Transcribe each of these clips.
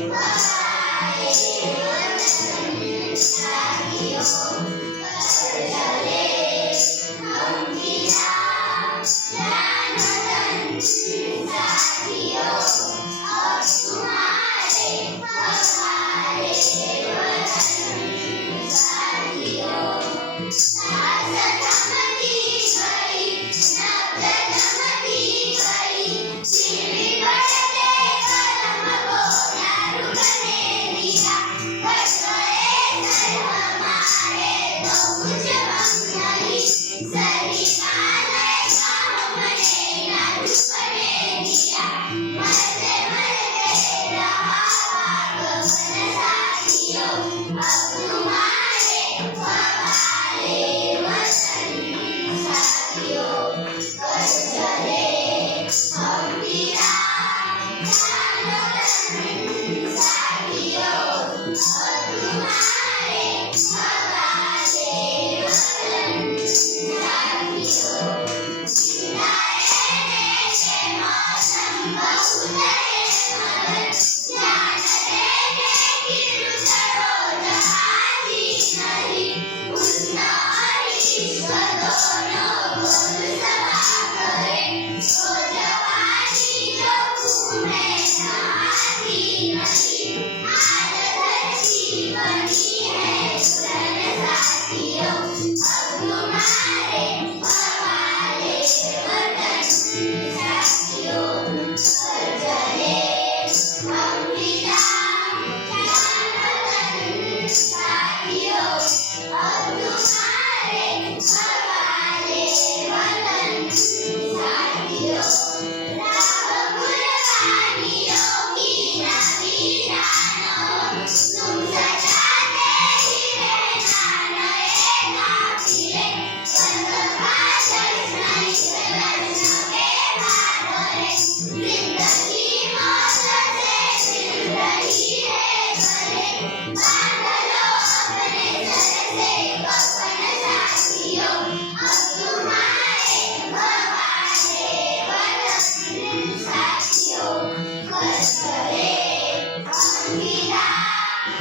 Sure. You. Thank you. तुम्हारे हवाले वतन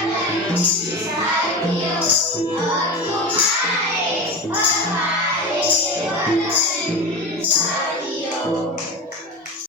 Thank you.